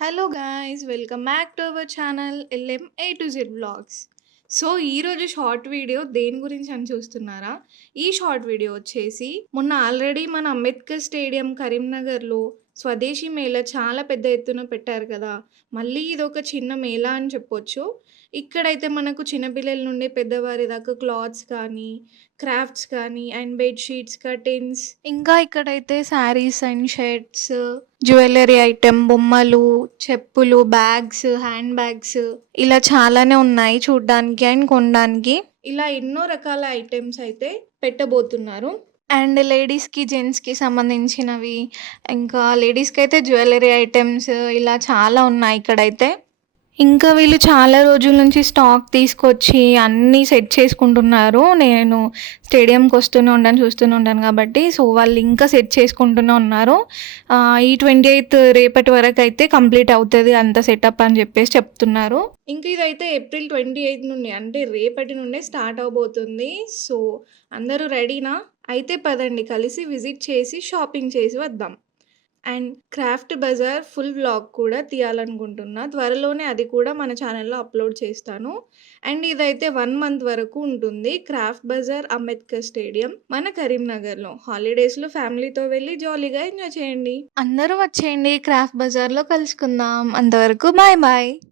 Hello guys! Welcome back to our channel LM A to Z vlogs. So, ఈరోజు short video దేని గురించి అని చూస్తున్నారా? ఈ షార్ట్ వీడియో వచ్చేసి మొన్న ఆల్రెడీ మన అంబేద్కర్ స్టేడియం కరీంనగర్‌లో స్వదేశీ మేళా చాలా పెద్ద ఎత్తున పెట్టారు కదా! మళ్ళీ ఇదొక చిన్న మేళా అని చెప్పొచ్చు. ఇక్కడైతే మనకు చిన్న పిల్లల నుండి పెద్దవారి దాకా క్లాత్స్ కానీ, క్రాఫ్ట్స్ కానీ అండ్ బెడ్ షీట్స్, కర్టెన్స్ ఇంకా ఇక్కడైతే saris and shirts, jewellery item, బొమ్మలు, చెప్పులు, బ్యాగ్స్, హ్యాండ్ బ్యాగ్స్ ఇలా చాలానే ఉన్నాయి చూడ్డానికి అండ్ కొనడానికి. ఇలా ఎన్నో రకాల ఐటెమ్స్ అయితే పెట్టబోతున్నారు. అండ్ లేడీస్‌కి, జెంట్స్‌కి సంబంధించినవి, ఇంకా లేడీస్‌కైతే జ్యువెల్లరీ ఐటెమ్స్ ఇలా చాలా ఉన్నాయి ఇక్కడైతే. ఇంకా వీళ్ళు చాలా రోజుల నుంచి స్టాక్ తీసుకొచ్చి అన్నీ సెట్ చేసుకుంటున్నారు. నేను స్టేడియంకి వస్తూనే ఉంటాను, చూస్తూనే ఉంటాను కాబట్టి. సో, వాళ్ళు ఇంకా సెట్ చేసుకుంటూనే ఉన్నారు. ఈ 28థ్ రేపటి వరకైతే కంప్లీట్ అవుతది అంత సెటప్ అని చెప్పేసి చెప్తున్నారు. ఇంక ఇదైతే ఏప్రిల్ 28 నుండి అంటే రేపటి నుండే స్టార్ట్ అవ్వబోతుంది. సో, అందరూ రెడీనా? అయితే పదండి కలిసి విజిట్ చేసి షాపింగ్ చేసి వద్దాం. And craft bazaar full vlog కూడా తీయాలనుకుంటున్నా. త్వరలోనే అది కూడా మన ఛానల్‌లో అప్‌లోడ్ చేస్తాను. అండ్ ఇదైతే 1 మంత్ వరకు ఉంటుంది. క్రాఫ్ట్ బజార్ అంబేద్కర్ స్టేడియం మన కరీంనగర్‌లో. హాలిడేస్‌లో ఫ్యామిలీతో వెళ్ళి జాలీగా ఎంజాయ్ చేయండి. అందరూ వచ్చేయండి క్రాఫ్ట్ బజార్‌లో కలుసుకుందాం. అంతవరకు బాయ్ బాయ్.